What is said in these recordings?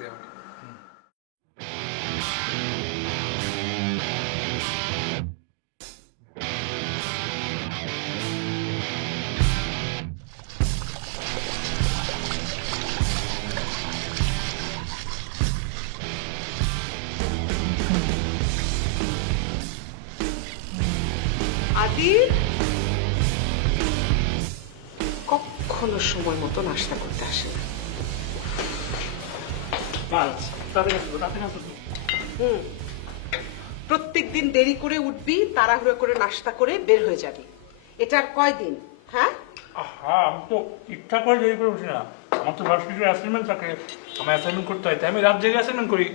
লাগতেছে আমার। আদি কখনো সময় মতো নাস্তা করতে আসে না। প্রত্যেক দিন দেরি করে উঠবি, তাড়াহুড়ো করে নাস্তা করে বের হয়ে যাবি। এটা আর কয়দিন? হ্যাঁ হ্যাঁ, আমি তো ঠিকঠাক করে দেরি করে উঠি না। আমার তো ভার্সিটির অ্যাসাইনমেন্ট থাকে, আমার অ্যাসাইনমেন্ট করতে হয়, তাই আমি রাত জেগে অ্যাসাইনমেন্ট করি।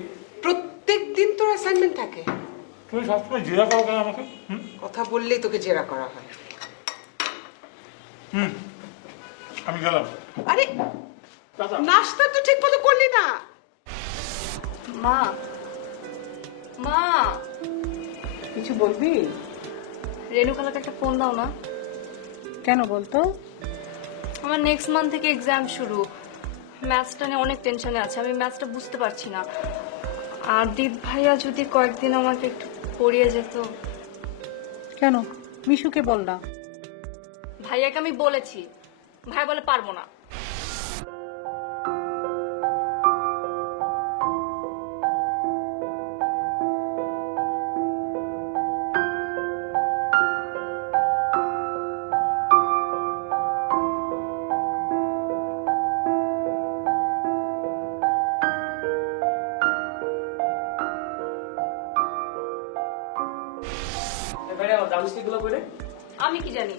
প্রত্যেক দিন তোর অ্যাসাইনমেন্ট থাকে? তুমি সবসময় জেরা করো কেন আমাকে? কথা বললেই তোকে জেরা করা হয়। আমি গেলাম। আরে নাস্তা তো ঠিক মতো করলি না। মা মা কিছু বলবি? রেণু খালাকে একটা ফোন দাও না। কেন বলতো? আমার নেক্সট মান্থ থেকে এক্সাম শুরু, ম্যাথসটা নিয়ে অনেক টেনশনে আছে, আমি ম্যাথসটা বুঝতে পারছি না। আদিত ভাইয়া যদি কয়েকদিন আমাকে একটু পড়িয়ে যেত। কেন? মিশুকে বল না। ভাইয়াকে আমি বলেছি, ভাই বলে পারবো না। আমি কি জানি?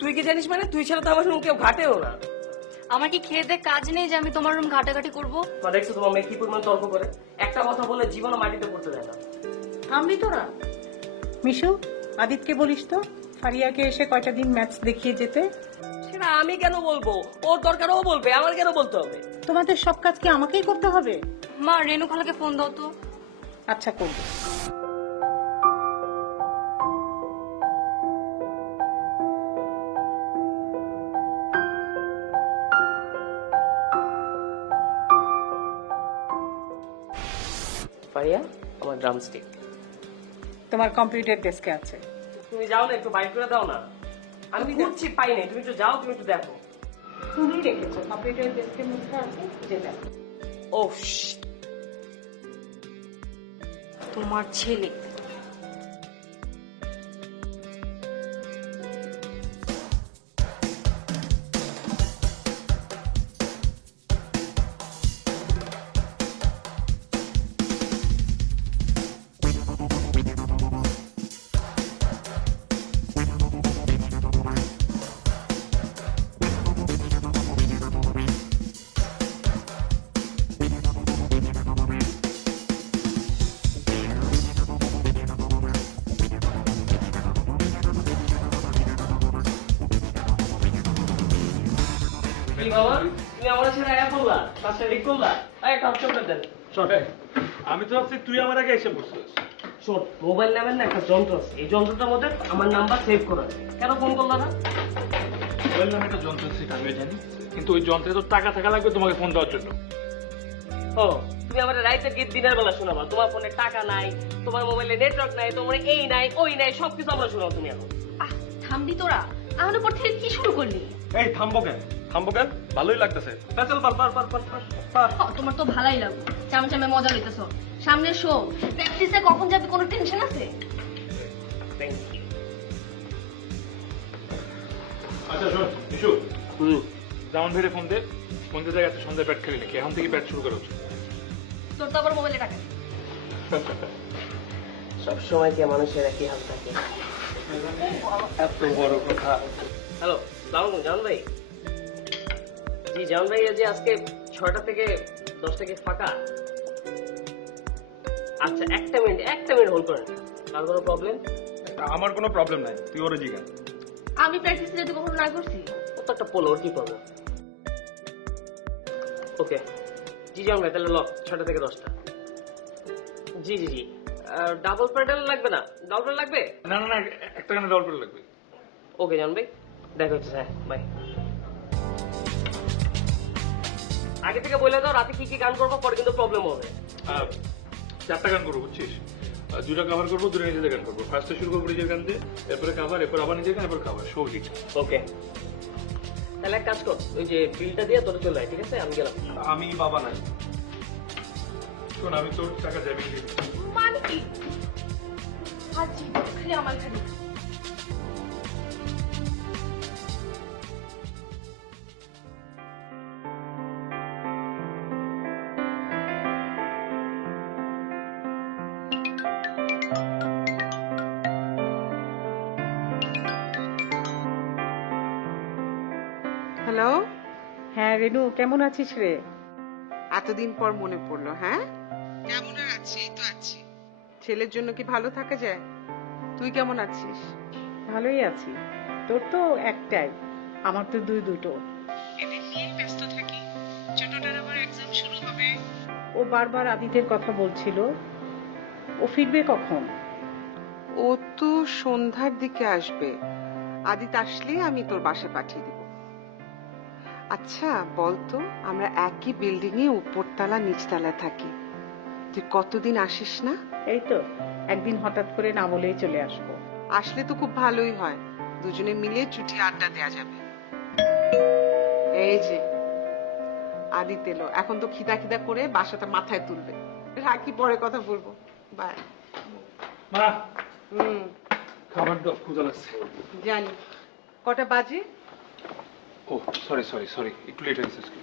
তুই কি জানিস মানে? তুই ছাড়া তো আমার রুম কেউ ঘাটেও না। আমার কি খেয়ে দেয়ে কাজ নেই যে আমি তোমার রুম ঘাটাঘাটি করবো? বা দেখছো তোমার মেয়ে কি পরিমাণ তর্ক করে, একটা কথা বলে জীবনে মাটিতে পড়তে দেয় না। থামবি তোরা? মিশু, আদিতকে বলিস তো ফারিয়াকে এসে কয়টা দিন ম্যাচ দেখিয়ে যেতে। সেটা আমি কেন বলবো? ওর দরকার ও বলবে, আমার কেন বলতে হবে? তোমাদের সব কাজ কি আমাকেই করতে হবে? মা রেণু খালাকে ফোন দাও তো। আচ্ছা, করবো। পারিয়া, আমার ড্রামস্টিক তোমার কম্পিউটার ডেস্কে আছে। তুমি যাও না, একটু বাইক করে দাও না। আমি ঘুরছি, পাই নাই। তুমি একটু যাও, তুমি একটু দেখো। তুমি রেখেছো কম্পিউটার ডেস্কের মধ্যে আছে, খুঁজে দেখো। ও তোমার ছেলে তুমি আমার ছেলে আয়া বললা, কাজটা ঠিক করলা। একটা চোখটা দেন। আমি তো ভাবছি তুই আমার আগে এসে বসছিস। শোন, মোবাইল নামের না একটা যন্ত্র আছে, এই যন্ত্রটার মধ্যে আমার নাম্বার সেভ করা আছে। কেন ফোন করলা না? মোবাইল নামে একটা যন্ত্র আছে, আমিও জানি, কিন্তু ওই যন্ত্রে তো টাকা থাকা লাগবে তোমাকে ফোন দেওয়ার জন্য। ও, তুমি আমার রাইতে গিয়ে দিনের বেলা শোনাবা তোমার ফোনে টাকা নাই, তোমার মোবাইলে নেটওয়ার্ক নাই, তোমার এই নাই ওই নাই, সবকিছু আমরা শোনাও তুমি এখন। থামবি তোরা? আমাদের পর থেকে কি শুরু করলি? এই থামবো কেন? ভালোই লাগতেছে। চল তোমার তো ভালোই লাগবে, চামে চামে মজা লইতেছ। সামনে শো, প্র্যাকটিসে কখন যাবে কোনো টেনশন আছে? আচ্ছা শোন ইস্যু, জামান ভাইরে ফোন দে। ফোন দিয়ে জায়গাতে সন্ধ্যায় ব্যাট খেলি নাকি, এখন থেকে ব্যাট শুরু করা উচিত। তোর তো আবার মোবাইলে টাকা। সবসময় কি মানুষের একই হাল থাকে? এত বড় কথা। হ্যালো, সালাম জান ভাই। জি জান ভাই, যে আজকে 6টা থেকে 10টা কি ফাঁকা? আচ্ছা একটা মিনিট হোল্ড করেন। আর কোনো প্রবলেম? আমার কোনো প্রবলেম নাই, তুই ওরে জিজ্ঞাস। আমি প্র্যাকটিস যদি কখনো না করছি। ও তো একটা পোলো, ওর কি প্রবলেম? ওকে জি জান ভাই, তাহলে লক 6টা থেকে 10টা। জি জি জি, ডাবল প্যাডেল লাগবে না? ডাবল প্যাডেল লাগবে? না না না, একটা গানে দল করে লাগবে। ওকে জান ভাই, দেখা হচ্ছে। হ্যাঁ বাই। আগে থেকে বলে দাও রাতে কি কি গান করবো, পরে কিন্তু প্রবলেম হবে। 4টা গান করবো বুঝছিস, 2টা কভার করবো, 2টা নিজেদের গান করবো। ফার্স্টে শুরু করবো নিজের গান দিয়ে, এরপরে কভার, এরপর আবার নিজের গান, এরপর কভার, শো হিট। ওকে, তাহলে এক কাজ কর, ওই যে বিলটা দিয়ে তোরা চলে আয়, ঠিক আছে? আমি গেলাম। আমি বাবা নাই। শোন, আমি তোর টাকা যাবি দিয়ে দিচ্ছি। মানে কি হাজি খালি আমার খালি হ্যালো, হ্যাঁ রেনু, কেমন আছিস রে? এতদিন পর মনে পড়লো। হ্যাঁ, কেমন আর আছি? এই তো আছি। ছেলের জন্য কি ভালো থাকা যায়? তুই কেমন আছিস? ভালোই আছি। তোর তো একটাই, আমার তো দুটো। এদের নিয়েই ব্যস্ত থাকি। ছোটটার আবার এক্সাম শুরু হবে। ও বারবার আদিতের কথা বলছিল। ও ফিরবে কখন? ও তো সন্ধ্যার দিকে আসবে। আদিত আসলে আমি তোর বাসায় পাঠিয়ে দিব। আচ্ছা বলতো, আমরা একই বিল্ডিং এ উপরতলা নিচতলা থাকি, তুই কতদিন আসিস না? এই তো একদিন হঠাৎ করে না বলেই চলে আসবো। আসলে তো খুব ভালোই হয়, দুজনে মিলে ছুটি আড্ডা দেয়া যাবে। এই যে আদিত এলো, এখন তো খিদা খিদা করে বাসাটা মাথায় তুলবে। রাখি, পরে কথা বলবো। বাই। মা, হুম, খাবার দাও, ক্ষুধা লাগছে। জানি। কটা বাজে? ও সরি সরি সরি, একটু লেট হয়ে গেছে আজকে।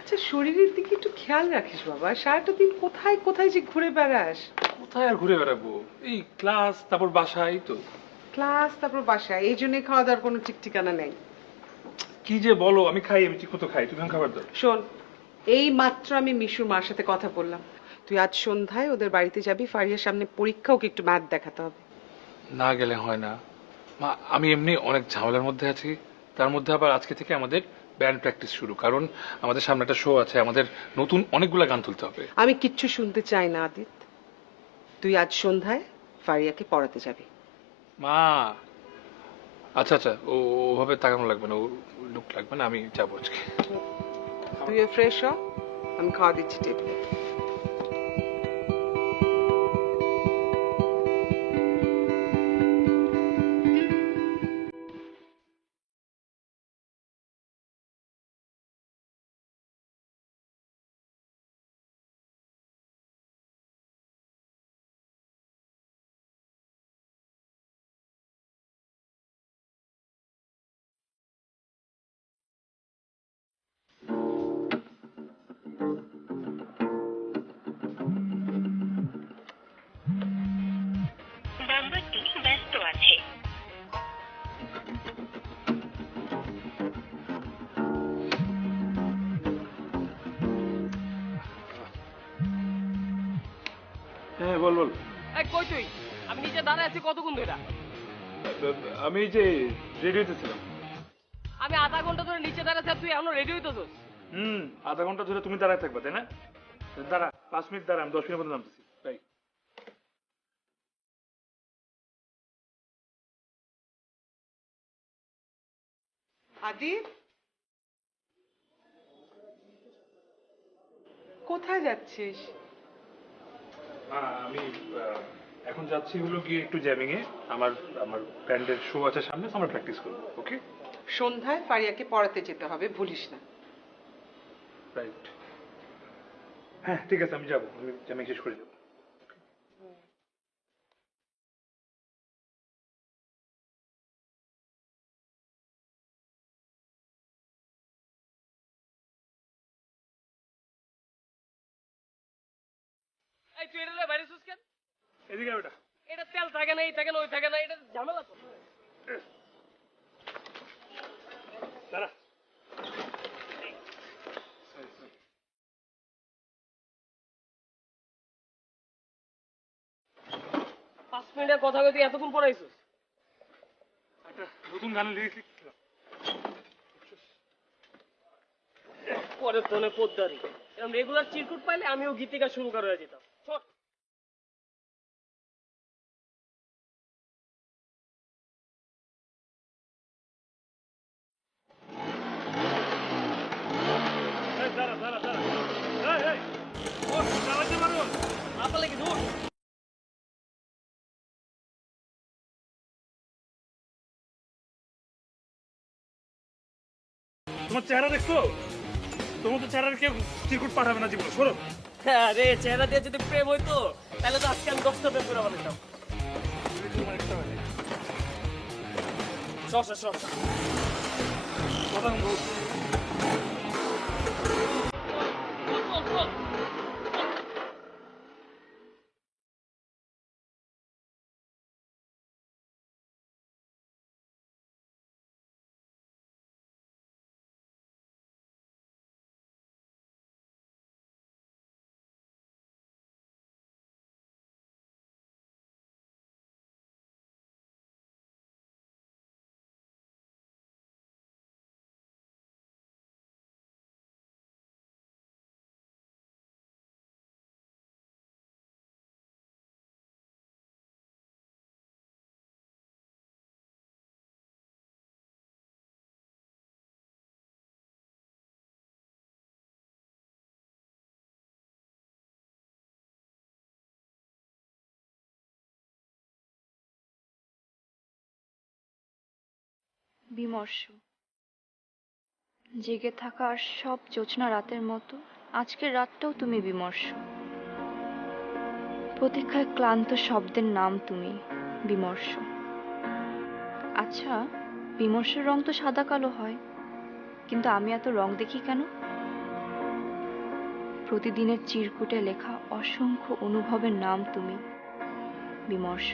আচ্ছা, শরীরের দিকে একটু খেয়াল রাখিস বাবা। সারাটা দিন কোথায় কোথায় যে ঘুরে বেড়াস। কোথায় আর ঘুরে বেড়াবো, এই ক্লাস, তারপর বাসায় তো। ক্লাস, তারপর বাসায়, এই জন্য খাওয়া দাওয়ার কোনো ঠিক ঠিকানা নেই। কি যে বলো, আমি খাই, আমি ঠিক মতো খাই, তুমি খাবার দাও। শোন, এই মাত্র আমি মিশুর মার সাথে কথা বললাম। তুই আজ সন্ধ্যায় ওদের বাড়িতে যাবি, ফারিয়ার সামনে পরীক্ষা, ওকে একটু ম্যাথ দেখাতে হবে। না গেলে হয় না মা, আমি এমনি অনেক ঝামেলার মধ্যে আছি। তার মধ্যে আবার আজকে থেকে আমাদের ব্যান্ড প্র্যাকটিস শুরু, কারণ আমাদের সামনে একটা শো আছে, আমাদের নতুন অনেকগুলা গান তুলতে হবে। আমি কিচ্ছু শুনতে চাই না আদিত, তুই আজ সন্ধ্যায় ফারিয়াকে পড়াতে যাবি। মা আচ্ছা আচ্ছা, ওভাবে তাকানো লাগবে না, ও লুক লাগবে না, আমি যাবো আজকে। তুইও ফ্রেশ হ, আমি খাওয়া দিচ্ছি টেবিলে। নাম্বারটি ব্যস্ত আছে। হ্যাঁ বল বল। এই কই তুই? আমি নিচে দাঁড়ায় আছি কতক্ষণ ধরে? আমি যে রেডিওতে ছিলাম। আমি আধা ঘন্টা ধরে নিচে দাঁড়াচ্ছি আর তুই এখনো রেডি হইতেছিস? আধা ঘন্টা ধরে তুমি দাঁড়ায় থাকবা তাই না? দাঁড়া, 5 মিনিট দাঁড়া, আমি 10 মিনিট মধ্যে নামতেছি। বাই। আদিত, কোথায় যাচ্ছিস? আমি এখন যাচ্ছি হলো গিয়ে একটু জ্যামিং এ, আমার আমার ব্যান্ডের শো আছে সামনে, আমরা প্র্যাকটিস করবো। ওকে, সন্ধ্যায় ফারিয়াকে পড়াতে যেতে হবে, ভুলিস না। রাইট। হ্যাঁ ঠিক আছে, আমি যাবো, আমি জ্যামিং শেষ করে যাবো। এই তুই এটা বাইরে সুস কেন? এদিকে বেটা। এটা তেল থাকে না, এই থাকে না, ওই থাকে না, এটা ঝামেলা তো। দাঁড়া। 5 মিনিটের কথা কই তুই এতক্ষণ পড়াইছিস? একটা নতুন গানের লিরিক্স লিখছিলাম। পরে তোনে পোদ্দারি এরকম রেগুলার চিরকুট পাইলে আমিও গীতিকা শুরু করে যেতাম। ছোট দাঁড়া দাঁড়া দাঁড়া। তোমার চেহারা দেখছো? তোমার তো চেহারা কেউ চিরকুট পাঠাবে না জীবনে, সরো। হ্যাঁ রে, চেহারা দিয়ে যদি প্রেম হইতো তাহলে তো আজকে আমি 10টা প্রেম করে ফেলতাম। সর সর সর সর। কথা বল। বিমর্ষ জেগে থাকা আর সব জোছনা রাতের মতো আজকের রাতটাও তুমি বিমর্ষ। প্রতীক্ষায় ক্লান্ত শব্দের নাম তুমি বিমর্ষ। আচ্ছা, বিমর্ষের রং তো সাদা কালো হয়, কিন্তু আমি এত রং দেখি কেন? প্রতিদিনের চিরকুটে লেখা অসংখ্য অনুভবের নাম তুমি বিমর্ষ।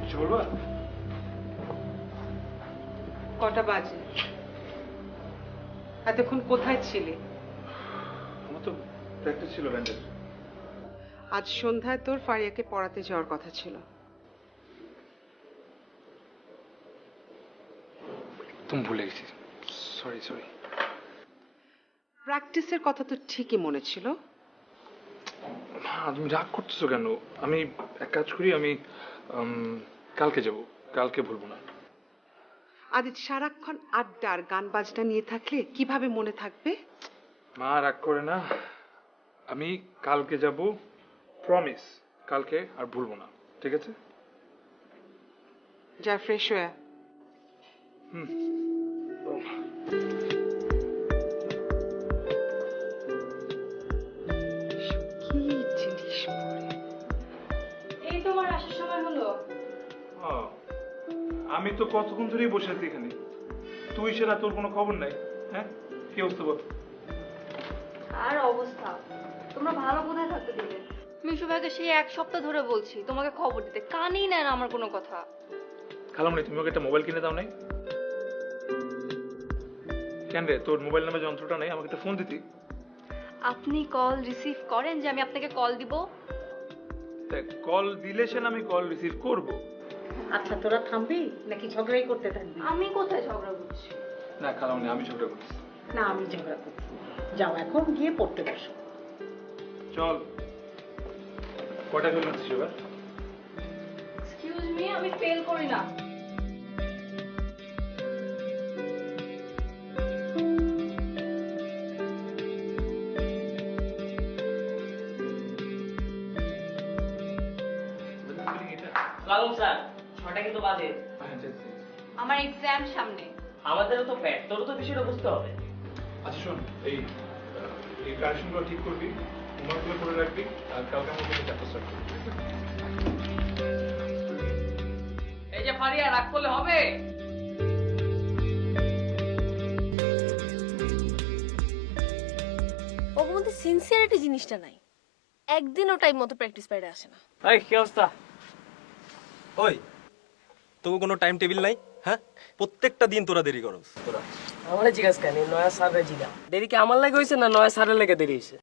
কিছু বলবা? কটা বাজে? এতক্ষণ কোথায় ছিলে? আমার তো প্র্যাকটিস ছিল ব্যান্ডের। আজ সন্ধ্যায় তোর ফারিয়াকে পড়াতে যাওয়ার কথা ছিল। তুমি ভুলে গেছি, সরি সরি। প্র্যাকটিসের কথা তো ঠিকই মনে ছিল। তুমি রাগ করতেছো কেন? আমি এক কাজ করি, আমি কালকে যাব, কালকে ভুলবো না। আদিত, সারাক্ষণ আড্ডা আর গান বাজনা নিয়ে থাকলে কিভাবে মনে থাকবে? মা রাগ করে না, আমি কালকে যাব, প্রমিস। কালকে আর ভুলবো না, ঠিক আছে? যা ফ্রেশ হয়ে। কি জিনিস পরে? এই তোমার আসার সময় হলো। আমি তো কতক্ষণ ধরেই বসে আছি এখানে, তুই সেটা, তোর কোনো খবর নাই। হ্যাঁ, কি অবস্থা বল? আর অবস্থা, তোমরা ভালো কোথায় থাকতে দিলে? মিশু ভাইকে সেই 1 সপ্তাহ ধরে বলছি তোমাকে খবর দিতে, কানেই নেয় না আমার কোনো কথা। খালামণি, তুমি ওকে একটা মোবাইল কিনে দাও নাই? কেন রে, তোর মোবাইল নামে যন্ত্রটা নেই? আমাকে একটা ফোন দিতি। আপনি কল রিসিভ করেন যে আমি আপনাকে কল দিব? কল দিলে সে আমি কল রিসিভ করব। আচ্ছা, তোরা থামবি নাকি ঝগড়াই করতে থাকবি? আমি কোথায় ঝগড়া করছি? না খালামণি, আমি ঝগড়া করছি না, আমি ঝগড়া করছি। যাও এখন গিয়ে পড়তে বসো। চল। কটা ফেল মারছিস এবার? এক্সকিউজ মি, আমি ফেল করি না। লালন স্যার, 6টা কিন্তু বাজে। আমার এক্সাম সামনে। আমাদেরও তো প্যাট, তোরও তো বিষয়টা বুঝতে হবে। আচ্ছা শোন, এই কারেকশনগুলো ঠিক করবি, হোমওয়ার্কগুলো করে রাখবি, আর কালকে আমাকে চ্যাপ্টার স্টার্ট করবি। এই যে ফারিয়া, রাগ করলে হবে? ওর মধ্যে সিনসিয়ারিটি জিনিসটা নাই। একদিনও টাইম মতো প্র্যাকটিস পাইরে আসে না। এই কি অবস্থা? ওই, তোকে কোনো টাইম টেবিল নাই? হ্যাঁ, প্রত্যেকটা দিন তোরা দেরি করস। তোরা আমারে জিজ্ঞাসা কেন? নয়া স্যারের জিগা। দেরি কি আমার লাগে হইছে না নয়া স্যারের লাগে দেরি হইছে?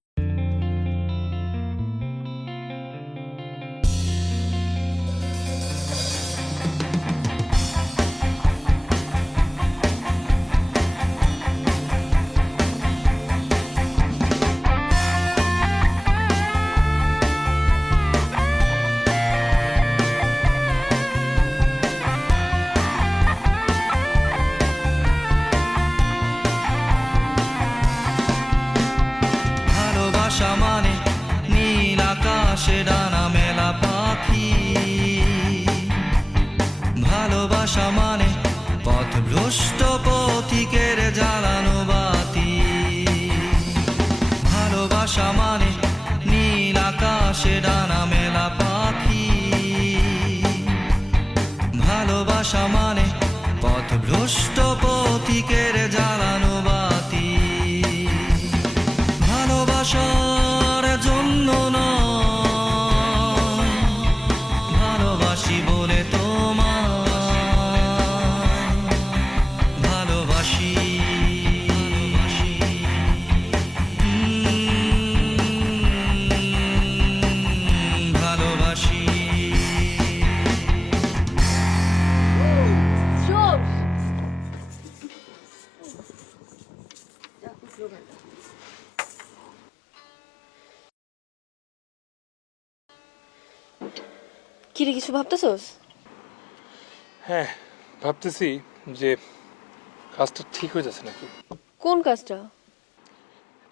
আকাশে ডানা মেলা পাখি ভালোবাসা মানে পথভ্রষ্ট পথিকের জ্বালানো বাতি ভালোবাসা মানে নীল আকাশে ডানা মেলা পাখি ভালোবাসা মানে পথভ্রষ্ট পথিকের জ্বালানো বাতি ভালোবাসার জন্য নয় ভালোবাসি বলে তোমায় ভালোবাসি ভালোবাসি কিরে কিছু ভাবতেছস? হ্যাঁ, ভাবতেছি যে কাজটা ঠিক হয়ে যাচ্ছে নাকি। কোন কাজটা?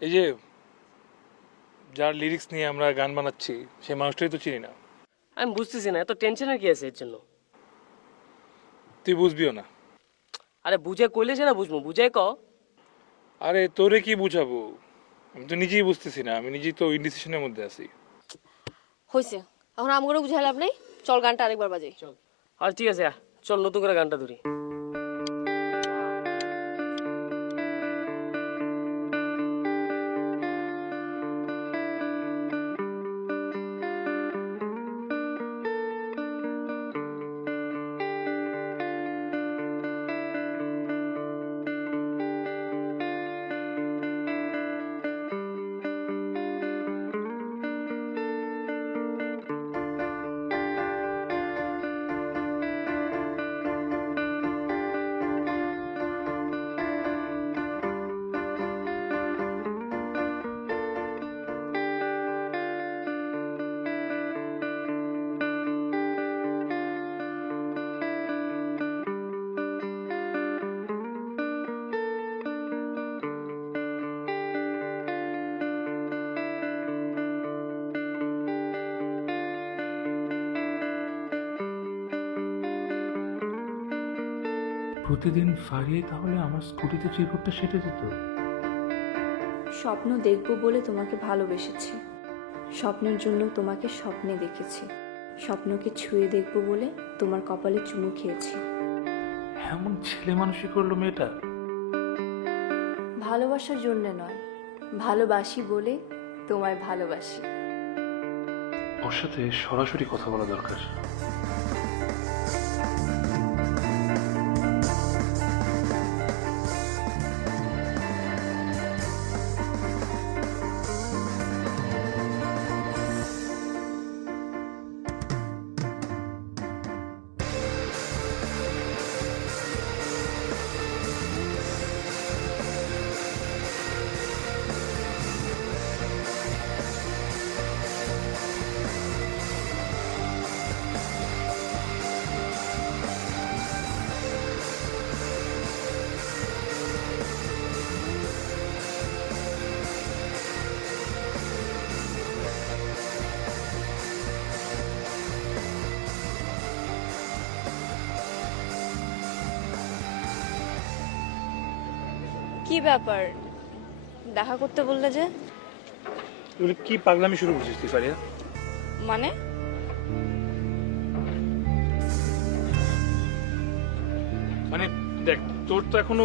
এই যে যার লিরিক্স নিয়ে আমরা গান বানাচ্ছি সেই মানুষটাই তো চিনি না। আমি বুঝতেছি না, এত টেনশনের কি আছে এর জন্য? তুই বুঝবিও না। আরে বুঝে কইলে সেটা বুঝবো, বুঝাই ক। আরে তোরে কি বুঝাবো, আমি তো নিজেই বুঝতেছি না, আমি নিজেই তো ইনডিসিশনের মধ্যে আছি। হইছে, এখন আমগুলো বুঝাই লাভ নাই, চল গানটা আরেকবার বাজাই। চল, আর ঠিক আছে, চল নতুন করে গানটা ধরি। প্রতিদিন ফারিয়ে তাহলে আমার স্কুটিতে চিরকুটটা সেটে যেত। স্বপ্ন দেখবো বলে তোমাকে ভালোবেসেছি, স্বপ্নের জন্য তোমাকে স্বপ্নে দেখেছি, স্বপ্নকে ছুঁয়ে দেখবো বলে তোমার কপালে চুমু খেয়েছি। এমন ছেলে মানুষই করলো মেয়েটা। ভালোবাসার জন্য নয়, ভালোবাসি বলে তোমায় ভালোবাসি। ওর সাথে সরাসরি কথা বলা দরকার। কি ব্যাপার, দেখা করতে বললে যে? তুই কি পাগলামি শুরু করছিস তুই ফারিয়া? মানে মানে দেখ, তোর তো এখনো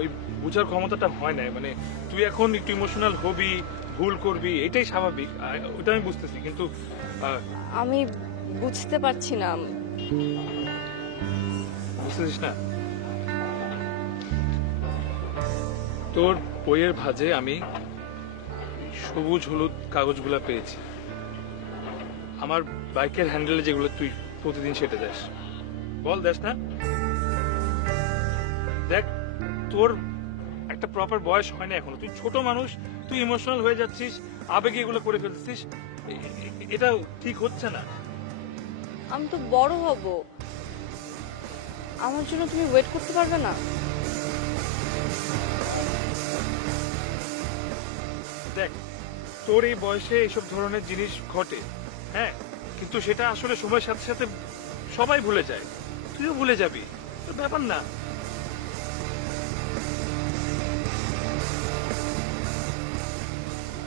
ওই বুঝার ক্ষমতাটা হয় নাই। মানে তুই এখন একটু ইমোশনাল হবি, ভুল করবি, এটাই স্বাভাবিক, ওটা আমি বুঝতেছি, কিন্তু আমি বুঝতে পারছি না। বুঝতেছিস না? তোর বইয়ের ভাঁজে আমি সবুজ হলুদ কাগজগুলা পেয়েছি, আমার বাইকের হ্যান্ডেলে যেগুলো তুই প্রতিদিন সেটে দেস। বল দেস না? দেখ, তোর একটা প্রপার বয়স হয় না এখনো, তুই ছোট মানুষ, তুই ইমোশনাল হয়ে যাচ্ছিস, আবেগে এগুলো করে ফেলছিস, এটা ঠিক হচ্ছে না। আমি তো বড় হব, আমার জন্য তুমি ওয়েট করতে পারবে না? দেখ, তোর এই বয়সে এইসব ধরনের জিনিস ঘটে, হ্যাঁ, কিন্তু সেটা আসলে সময়ের সাথে সাথে সবাই ভুলে যায়, তুইও ভুলে যাবি, তোর ব্যাপার না।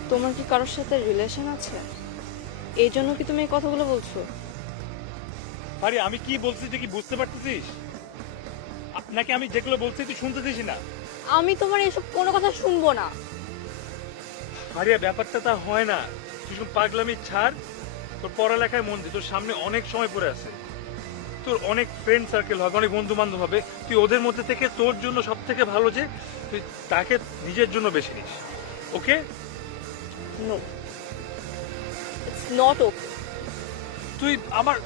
তোমার কি কারোর সাথে রিলেশন আছে? এই জন্য কি তুমি এই কথাগুলো বলছো? আরে আমি কি বলছি তুই কি বুঝতে পারতেছিস? নাকি আমি যেগুলো বলছি তুই শুনতেছিস না? আমি তোমার এসব কোনো কথা শুনবো না। আরে ব্যাপারটা তা হয় না, তুই শুধু পাগলামি ছাড়, তোর পড়ালেখায় মন দে, তোর সামনে অনেক সময় পড়ে আছে, তোর অনেক ফ্রেন্ড সার্কেল হবে, অনেক বন্ধু বান্ধব হবে, তুই ওদের মধ্যে থেকে তোর জন্য সব থেকে ভালো যে তুই তাকে নিজের জন্য বেছে নিস, okay? No, it's not okay. তুই আমার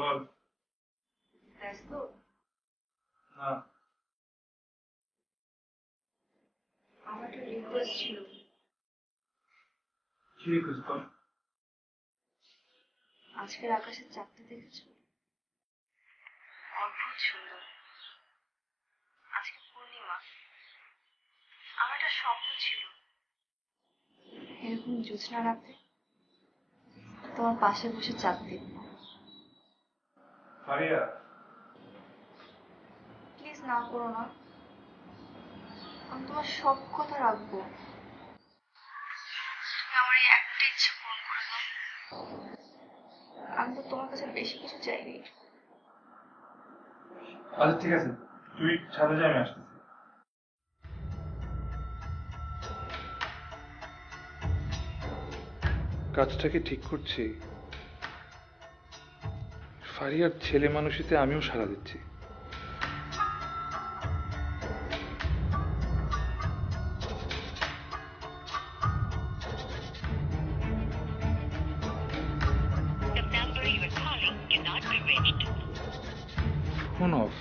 বল। না, আমার একটা রিকোয়েস্ট ছিল। কি রিকোয়েস্ট কর? আজকের আকাশের চাঁদটা দেখেছো? অদ্ভুত সুন্দর। আজকে পূর্ণিমা। আমার একটা স্বপ্ন ছিল এরকম জ্যোৎস্না রাতে তোমার পাশে বসে চাঁদ দেখব। ফারিয়া, প্লিজ না করো না, আমি তোমার সব কথা রাখবো। তুমি আমার এই একটা ইচ্ছে পূরণ করে দাও। আমি তো তোমার কাছে বেশি কিছু চাইনি। আচ্ছা ঠিক আছে, তুই ছাদে যা, আমি আসতেছি। কাজটা কি ঠিক করছি? ফারিয়ার ছেলে মানুষিতে আমিও সাড়া দিচ্ছি। The number you are calling cannot be reached. Phone off.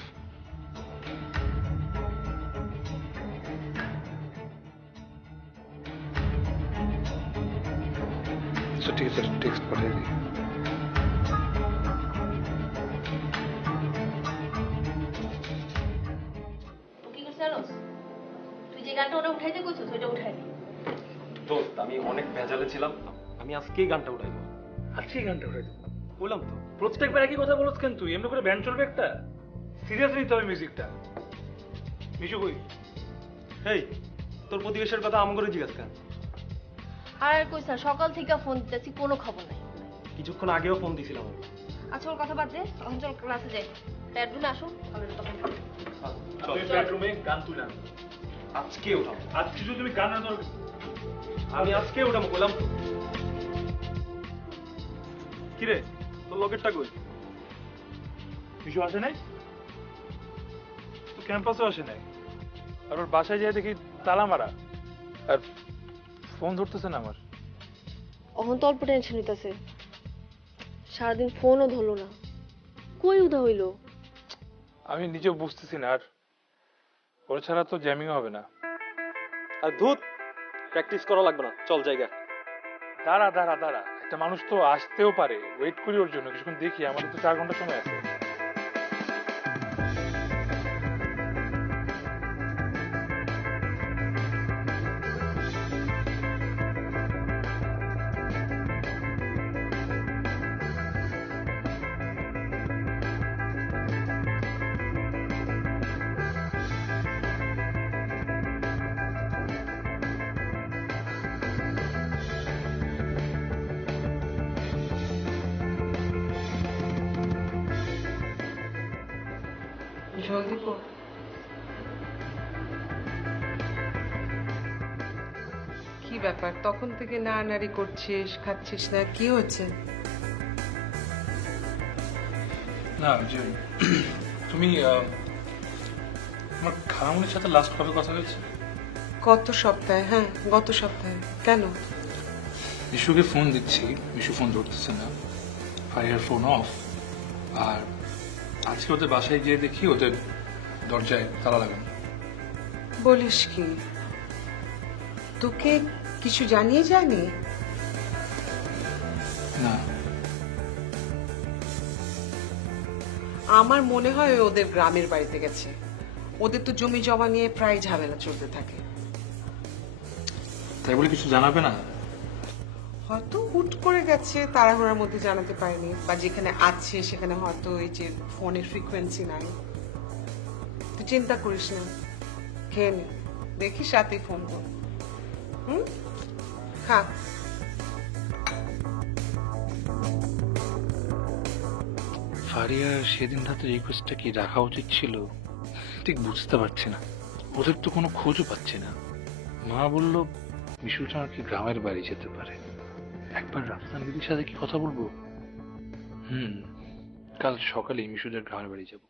আচ্ছা ঠিক আছে, টেক্সট পাঠিয়ে দিই। কি করছ জানোস? তুই যে গানটা ওটা উঠাইতে কইছস ওইটা উঠাই নি। দোস্ত আমি অনেক ভেজালে ছিলাম, আমি আজকেই গানটা উঠাইবো। আজকে গানটা উঠে দিই। বললাম তো। প্রত্যেকবার একই কথা বলছ কেন তুই? এমনি করে ব্যান্ড চলবে একটা? সিরিয়াস নিতে হবে মিউজিকটা। মিশু কই? হেই, তোর প্রতিবেশের কথা আম করে জিজ্ঞাসা কেন? আর কইছ না, সকাল থেকে ফোন দিতেছি কোনো খবর নাই। কিছুক্ষণ আগেও ফোন দিছিলাম আমি। আচ্ছা ওর কথা বাদ দে, এখন চল ক্লাসে যাই। বেডরুমে আসো, আমি তখন তুই বেডরুমে গান তুলে আন। আজকে উঠাবো। আজকে যদি তুমি গান না ধরো, আমি আজকে উঠাবো বললাম তো। কিরে তোর লকেটটা কই? মিশু আসে নাই? তো ক্যাম্পাসও আসে নাই, আর ওর বাসায় যেয়ে দেখি তালা মারা, আর ফোন ধরতেছে না আমার। অহন তো অল্প টেনশন নিতেছে। সারাদিন ফোনও ধরলো না, কই উদা হইলো? আমি নিজেও বুঝতেছি না, আর ওর ছাড়া তো জ্যামিং হবে না। আর ধুত, প্র্যাকটিস করা লাগবে না, চল জায়গা। দাঁড়া দাঁড়া দাঁড়া, একটা মানুষ তো আসতেও পারে, ওয়েট করি ওর জন্য কিছুক্ষণ, দেখি, আমাদের তো 4 ঘন্টা সময় আছে। জলদি কর। কি ব্যাপার, তখন থেকে নাড়ানাড়ি করছিস, খাচ্ছিস না, কি হচ্ছে? না যে তুমি আমার খালামুনির সাথে লাস্ট কবে কথা হয়েছে? গত সপ্তাহে। হ্যাঁ, গত সপ্তাহে। কেন? মিশুকে ফোন দিচ্ছি, মিশু ফোন ধরতেছে না, ফারিয়ার ফোন অফ। আর আজকে ওদের বাসায় গিয়ে দেখি ওদের দরজায় তালা লাগানো। বলিস কি? তোকে কিছু জানিয়ে যায়নি? না, আমার মনে হয় ওদের গ্রামের বাড়িতে গেছে। ওদের তো জমি জমা নিয়ে প্রায় ঝামেলা চলতে থাকে। তাই বলে কিছু জানাবে না? হয়তো হুট করে গেছে, তাড়াহুড়ার মধ্যে জানাতে পারেনি, বা যেখানে আছে সেখানে হয়তো এই যে ফোনের ফ্রিকোয়েন্সি নাই। তুই চিন্তা করিস না, খেয়ে নে, দেখিস রাতেই ফোন কর। হুম, খা। ফারিয়া সেদিন রাতে রিকোয়েস্টটা কি রাখা উচিত ছিল ঠিক বুঝতে পারছি না। ওদের তো কোনো খোঁজও পাচ্ছি না। মা বলল মিশুটা নাকি গ্রামের বাড়ি যেতে পারে। একবার রাফসান দিদির সাথে কি কথা বলবো? কাল সকালে মিশুদের গ্রামের বাড়ি যাব।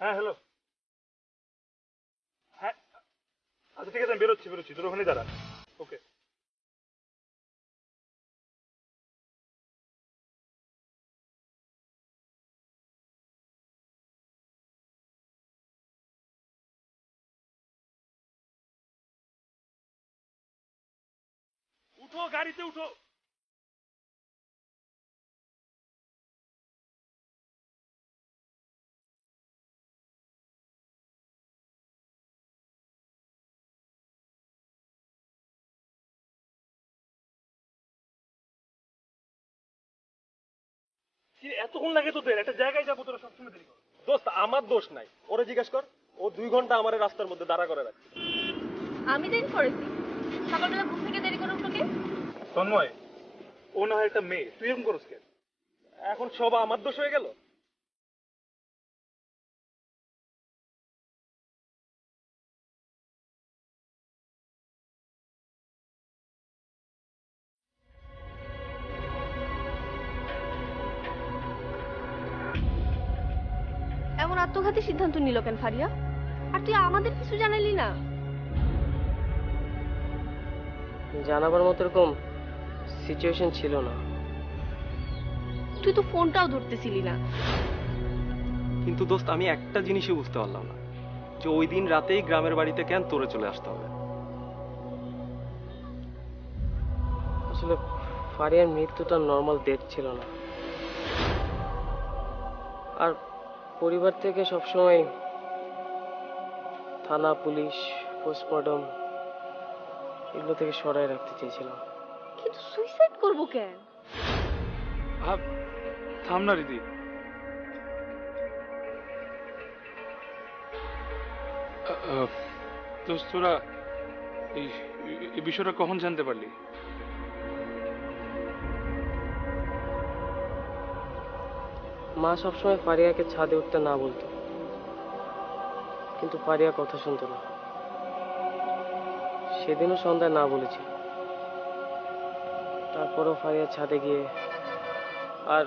হ্যাঁ হ্যালো, হ্যাঁ আচ্ছা ঠিক আছে, আমি বেরোচ্ছি, তোর ওখানে দাঁড়া। ওকে। উঠো, গাড়িতে উঠো। এতক্ষণ লাগে তোদের? একটা জায়গায় যাবো, তোরা সবসময় দেরি কর। দোস্ত, আমার দোষ নাই, ওরে জিজ্ঞেস কর। ও 2 ঘন্টা আমার রাস্তার মধ্যে দাঁড়া করে রাখছে। আমি দেরি করেছি? সকালবেলা ঘুম থেকে দেরি করে উঠলো কে? তন্ময়, ও না হয় একটা মেয়ে, তুই এরকম করস কেন? এখন সব আমার দোষ হয়ে গেল? এমন আত্মঘাতী সিদ্ধান্ত নিল কেন ফারিয়া? আর তুই আমাদের কিছু জানালি না? জানাবার মতো এরকম সিচুয়েশন ছিল না। তুই তো ফোনটাও ধরতেছিলি না। কিন্তু দোস্ত, আমি একটা জিনিসই বুঝতে পারলাম না, যে ওই দিন রাতেই গ্রামের বাড়িতে কেন তোরে চলে আসতে হবে? আসলে ফারিয়ার মৃত্যুটা নর্মাল ডেথ ছিল না। আর পরিবার থেকে সবসময় থানা, পুলিশ, পোস্টমর্টম এগুলো থেকে সরাই রাখতে চেয়েছিলাম। কিন্তু সুইসাইড করবো কেন? ভাব, থাম না দিদি। দোস্ত, তোরা এই বিষয়টা কখন জানতে পারলি? মা সবসময় ফারিয়াকে ছাদে উঠতে না বলতো, কিন্তু ফারিয়া কথা শুনতো না। সেদিনও সন্ধ্যায় না বলেছি, তারপরও ফারিয়া ছাদে গিয়ে, আর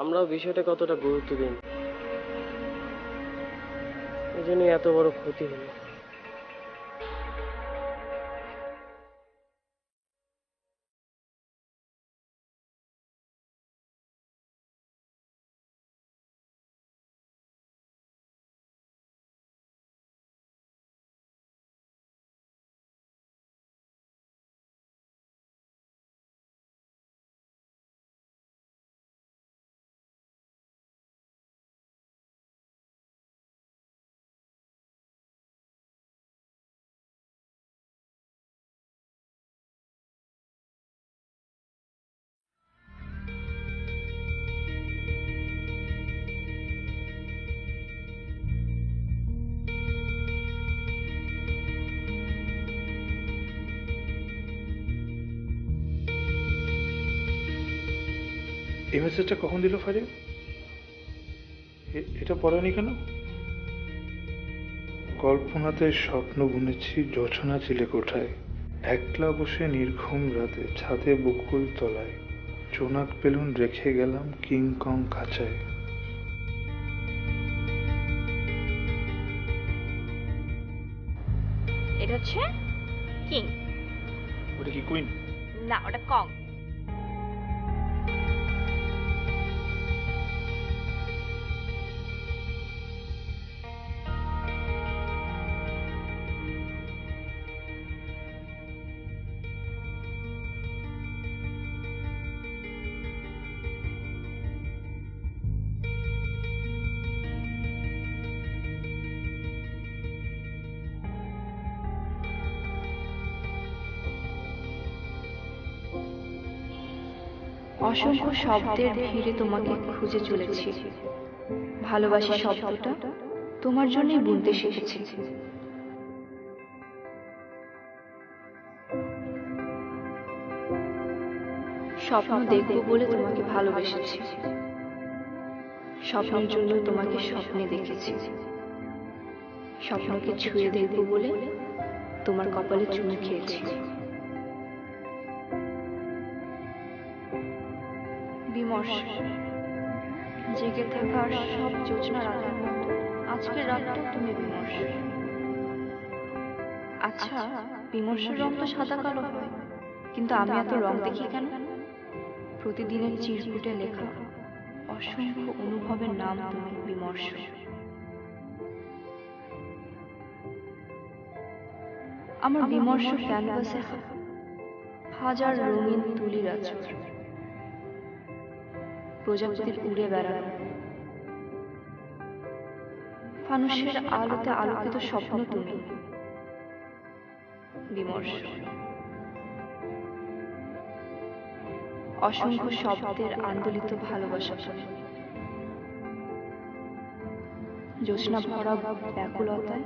আমরাও বিষয়টা কতটা গুরুত্ব দিই, এই জন্যই এত বড় ক্ষতি হলো। এই মেসেজটা কখন দিল ফারিয়া? এটা পড়েনি কেন? কল্পনাতে স্বপ্ন বুনেছি জোছনা চিলে কোঠায়, একলা বসে নির্ঘুম রাতে ছাদে বকুল তলায়, চোনাক বেলুন রেখে গেলাম কিংকং খাঁচায়। এটা হচ্ছে কিং। ওটা কি কুইন? না, ওটা কং। অসংখ্য শব্দের ভিড়ে তোমাকে খুঁজে চলেছি, ভালোবাসি শব্দটা তোমার জন্যই বুনতে শিখেছি। স্বপ্ন দেখবো বলে তোমাকে ভালোবেসেছি, স্বপ্নের জন্য তোমাকে স্বপ্নে দেখেছি, স্বপ্নকে ছুঁয়ে দেখবো বলে তোমার কপালে চুমু খেয়েছি। বিমর্ষ জেগে থাকার সব যোজনা রাতের মতো আজকের রাতটাও তুমি বিমর্ষ। আচ্ছা, বিমর্ষের রং তো সাদা কালো হয়, কিন্তু আমি এত রং দেখি কেন? প্রতিদিনের চিরকুটে লেখা অসংখ্য অনুভবের নাম তুমি বিমর্ষ। আমার বিমর্ষ ক্যানভাসে হাজার রঙিন তুলির আঁচড়, প্রজাপতির উড়ে বেড়ানো, ফানুষের আলোতে আলোকিত স্বপ্ন তুমি বিমর্ষ। অসংখ্য শব্দের আন্দোলিত ভালোবাসা তুমি, জ্যোৎস্না ভরা ব্যাকুলতায়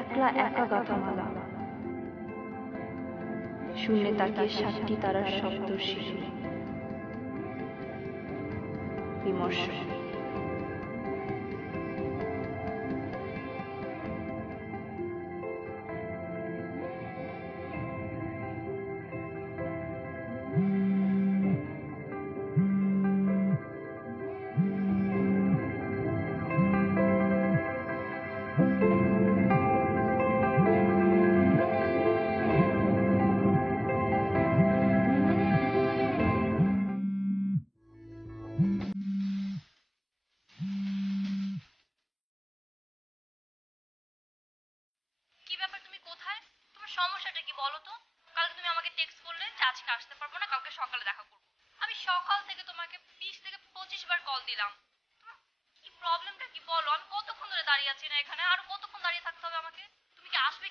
একলা একা গাথা মালা, শূন্যে তাকিয়ে 7টি তারার সপ্তর্ষি বিমর্ষ। কি ব্যাপার, তুমি কোথায়? তোমার সমস্যাটা কি বলো তো? কালকে তুমি আমাকে টেক্সট করলে যে আজকে আসতে পারবো না, কালকে সকালে দেখা করবো। আমি সকাল থেকে তোমাকে 20 থেকে 25 বার কল দিলাম। তোমার কি প্রবলেমটা কি বলো? আমি কতক্ষণ ধরে দাঁড়িয়ে আছি না এখানে? আর কতক্ষণ দাঁড়িয়ে থাকতে হবে আমাকে? তুমি কি আসবে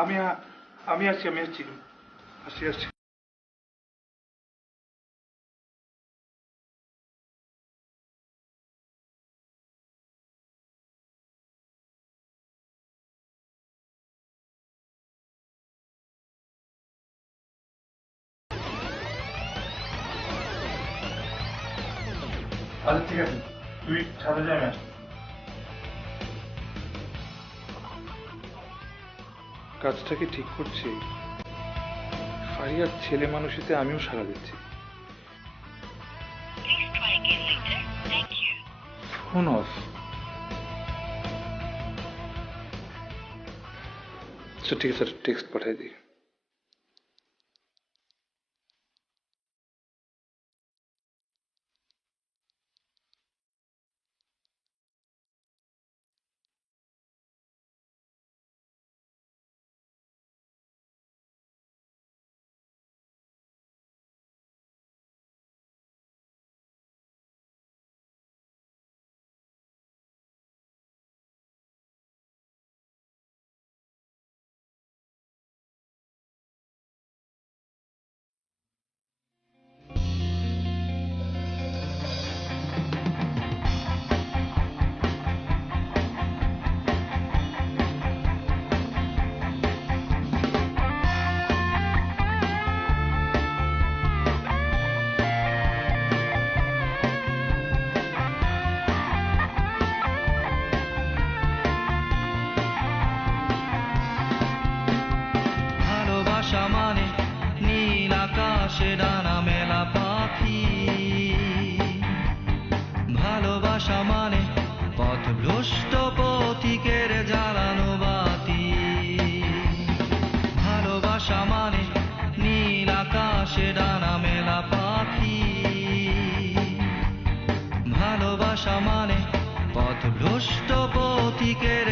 আমি আসছি আসছি। আচ্ছা ঠিক আছে, তুই ছাদে যা, আমি আসছি। কাজটা কি ঠিক করছি? ফারিয়ার ছেলে মানুষেতে আমিও সাড়া দিচ্ছি। Please try again later. Thank you. Phone off. আচ্ছা ঠিক আছে, টেক্সট পাঠাই দিই। ভালোবাসা মানে নীল আকাশে ডানা মেলা পাখি, ভালোবাসা মানে পথভ্রষ্ট পথিকের জ্বালানো বাতি, ভালোবাসা মানে নীল আকাশে ডানা মেলা পাখি, ভালোবাসা মানে পথভ্রষ্ট পথিকের